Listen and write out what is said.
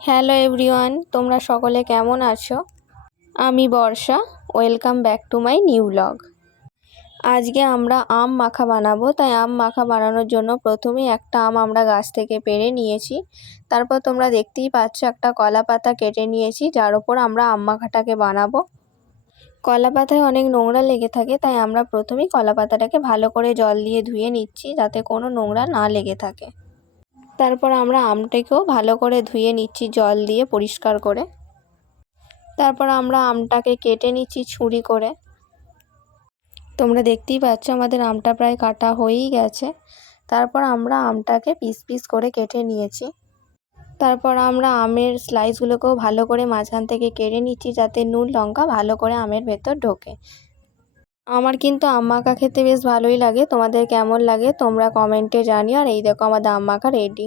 Hello everyone, তোমরা সকলে কেমন আছো? আমি Barsha. Welcome back to my new blog. আজকে আমরা আম মাখা বানাবো। তাই আম মাখা বানানোর জন্য প্রথমেই একটা আম আমরা গাছ থেকে পেড়ে নিয়েছি। তারপর তোমরা দেখতেই পাচ্ছ একটা কলা পাতা কেটে নিয়েছি, যার ওপর আমরা আম মাখাটাকে বানাবো। কলা পাতায় অনেক নোংরা লেগে থাকে, তাই আমরা প্রথমেই কলা পাতাটাকে ভালো করে জল দিয়ে ধুয়ে নিচ্ছি, যাতে কোনো নোংরা না লেগে থাকে। তারপর আমরা আমটাকেও ভালো করে ধুয়ে নিচ্ছি জল দিয়ে পরিষ্কার করে। তারপর আমরা আমটাকে কেটে নিচ্ছি ছুরি করে। তোমরা দেখতেই পাচ্ছ আমাদের আমটা প্রায় কাটা হয়েই গেছে। তারপর আমরা আমটাকে পিস পিস করে কেটে নিয়েছি। তারপর আমরা আমের স্লাইসগুলোকেও ভালো করে মাঝখান থেকে কেটে নিচ্ছি, যাতে নুন লঙ্কা ভালো করে আমের ভেতর ঢোকে। আমার কিন্তু আম মাখা খেতে বেশ ভালোই লাগে। তোমাদের কেমন লাগে তোমরা কমেন্টে জানিও। আর এই দেখো আমাদের আম মাখা রেডি।